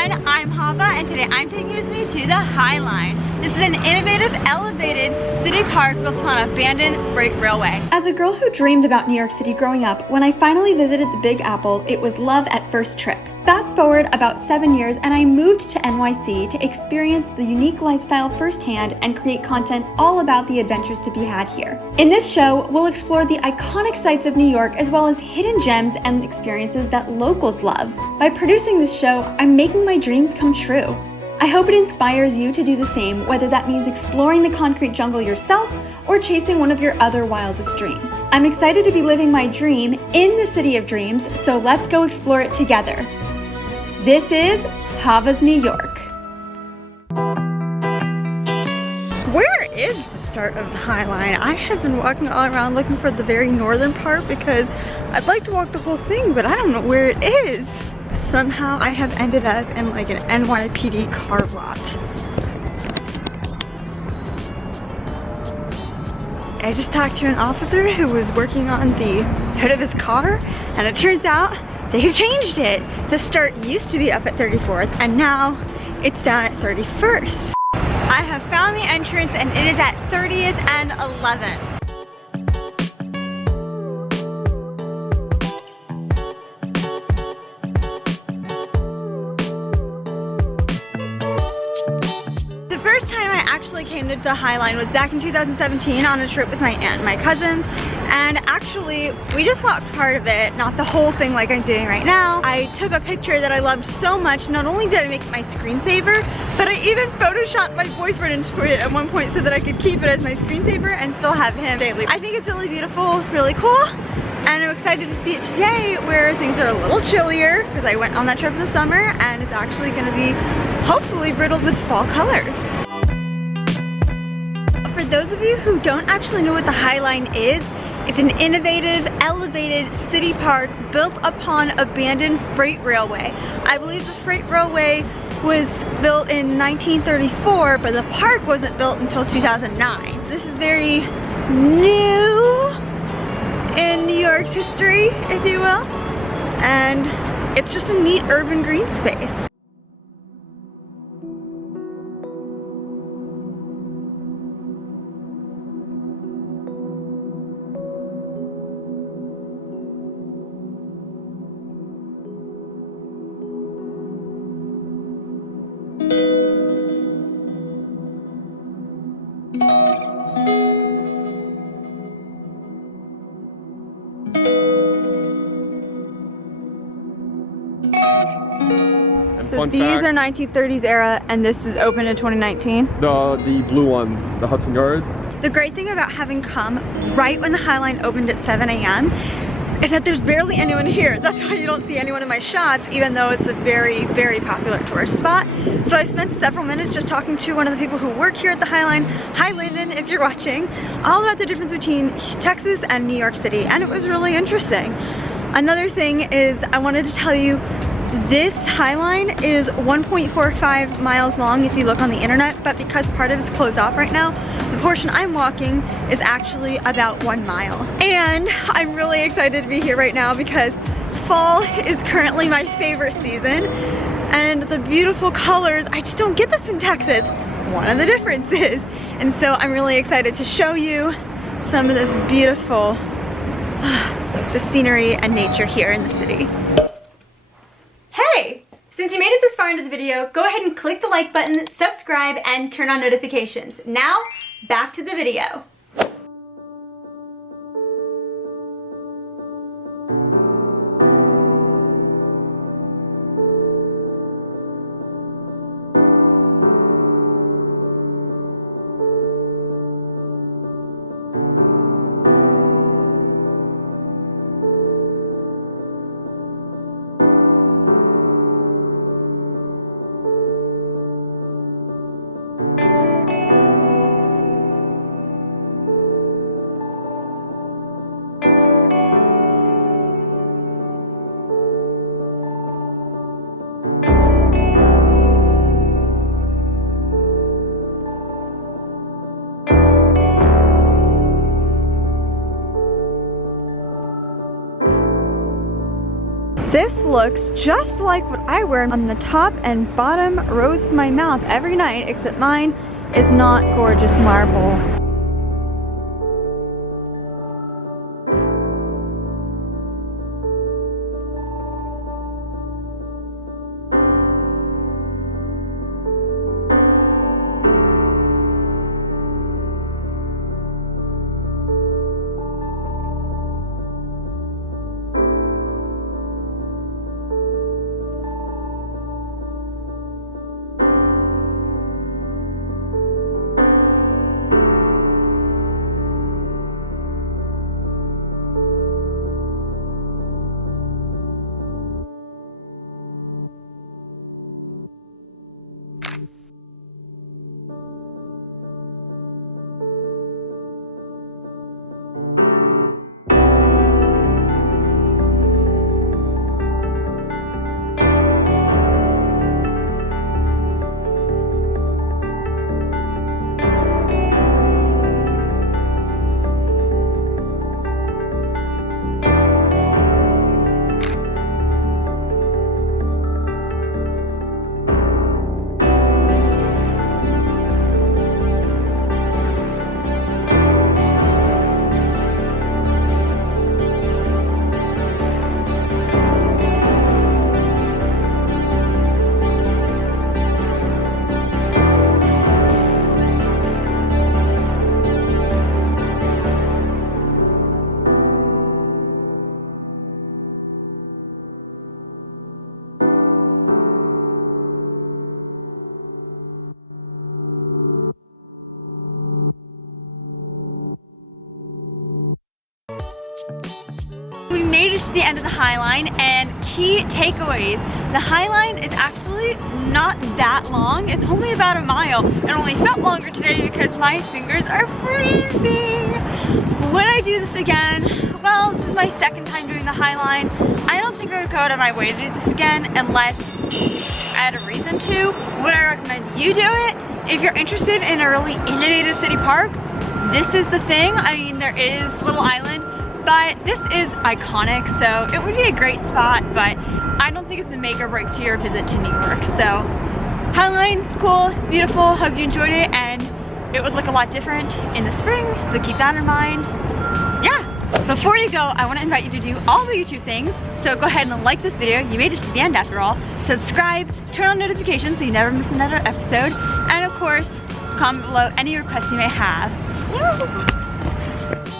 everyone, I'm Hava, and today I'm taking you with me to the High Line. This is an innovative, elevated city park built upon an abandoned freight railway. As a girl who dreamed about New York City growing up, when I finally visited the Big Apple, it was love at first trip. Fast forward about 7 years and I moved to NYC to experience the unique lifestyle firsthand and create content all about the adventures to be had here. In this show, we'll explore the iconic sights of New York as well as hidden gems and experiences that locals love. By producing this show, I'm making my dreams come true. I hope it inspires you to do the same, whether that means exploring the concrete jungle yourself or chasing one of your other wildest dreams. I'm excited to be living my dream in the city of dreams, so let's go explore it together. This is Hava's New York. Where is the start of the High Line? I have been walking all around looking for the very northern part because I'd like to walk the whole thing, but I don't know where it is. Somehow I have ended up in like an NYPD car lot. I just talked to an officer who was working on the hood of his car, and it turns out they've changed it. The start used to be up at 34th and now it's down at 31st. I have found the entrance and it is at 30th and 11th. The first time I actually came to the High Line was back in 2017 on a trip with my aunt and my cousins, and actually we just walked part of it, not the whole thing like I'm doing right now. I took a picture that I loved so much. Not only did I make it my screensaver, but I even photoshopped my boyfriend into it at one point so that I could keep it as my screensaver and still have him daily. I think it's really beautiful, really cool, and I'm excited to see it today where things are a little chillier because I went on that trip in the summer and it's actually going to be hopefully riddled with fall colors. For those of you who don't actually know what the High Line is, it's an innovative, elevated city park built upon abandoned freight railway. I believe the freight railway was built in 1934, but the park wasn't built until 2009. This is very new in New York's history, if you will, and it's just a neat urban green space. So these are 1930s era, and this is open in 2019? The blue one, the Hudson Yards. The great thing about having come right when the High Line opened at 7 a.m. is that there's barely anyone here. That's why you don't see anyone in my shots, even though it's a very, very popular tourist spot. So I spent several minutes just talking to one of the people who work here at the High Line. Hi Lyndon, if you're watching. All about the difference between Texas and New York City, and it was really interesting. Another thing is I wanted to tell you, this High Line is 1.45 miles long if you look on the internet, but because part of it's closed off right now, the portion I'm walking is actually about 1 mile. And I'm really excited to be here right now because fall is currently my favorite season, and the beautiful colors, I just don't get this in Texas. One of the differences. And so I'm really excited to show you some of this beautiful the scenery and nature here in the city. Hey! Since you made it this far into the video, go ahead and click the like button, subscribe, and turn on notifications. Now, back to the video. This looks just like what I wear on the top and bottom rows of my mouth every night, except mine is not gorgeous marble. We made it to the end of the High Line, and key takeaways. The High Line is actually not that long. It's only about a mile. It only felt longer today because my fingers are freezing. Would I do this again? Well, this is my second time doing the High Line. I don't think I would go out of my way to do this again unless I had a reason to. Would I recommend you do it? If you're interested in a really innovative city park, this is the thing. I mean, there is Little Island, but this is iconic, so it would be a great spot, but I don't think it's a make or break to your visit to New York. So High Line, it's cool, beautiful, hope you enjoyed it, and it would look a lot different in the spring, so keep that in mind. Yeah, before you go, I want to invite you to do all the YouTube things, so go ahead and like this video. You made it to the end after all. Subscribe, turn on notifications so you never miss another episode, and of course, comment below any requests you may have. Woo!